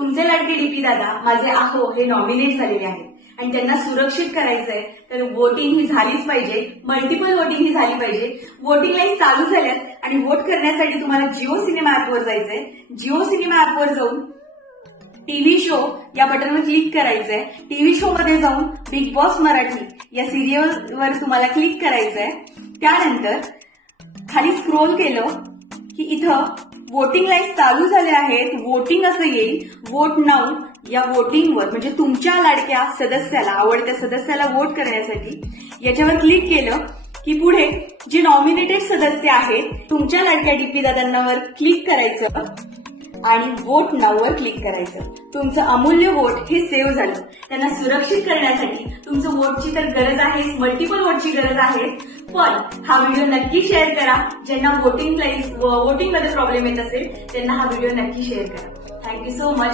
तुमचे लाडके डीपी दादा माझे आहो हे नॉमिनेट झालेले आहेत आणि त्यांना सुरक्षित करायचंय, तर वोटिंग ही झालीच पाहिजे, मल्टिपल वोटिंग ही झाली पाहिजे. वोटिंग लाईन चालू झाल्यात आणि वोट करण्यासाठी तुम्हाला जिओ सिनेमा ऍपवर जायचंय. जिओ सिनेमा ऍपवर जाऊन टीव्ही शो या बटनवर क्लिक करायचंय. टीव्ही शो मध्ये जाऊन बिग बॉस मराठी या सिरियलवर तुम्हाला क्लिक करायचंय. त्यानंतर खाली स्क्रोल केलं की इथं वोटिंग लाईन चालू झाले आहेत, वोटिंग असं येईल. वोट नाऊ या वोटिंगवर म्हणजे तुमच्या लाडक्या सदस्याला, आवडत्या सदस्याला वोट करण्यासाठी याच्यावर क्लिक केलं की पुढे जे नॉमिनेटेड सदस्य आहेत तुमच्या लाडक्या डीपी दादांवर क्लिक करायचं आणि वोट नाऊवर क्लिक करायचं. तुमचं अमूल्य वोट हे सेव्ह झालं. त्यांना सुरक्षित करण्यासाठी तुमचं वोटची तर गरज आहे, मल्टिपल वोटची गरज आहे. पण हा व्हिडिओ नक्की शेअर करा. ज्यांना वोटिंगमध्ये प्रॉब्लेम येत असेल त्यांना हा व्हिडिओ नक्की शेअर करा. Thank you so much.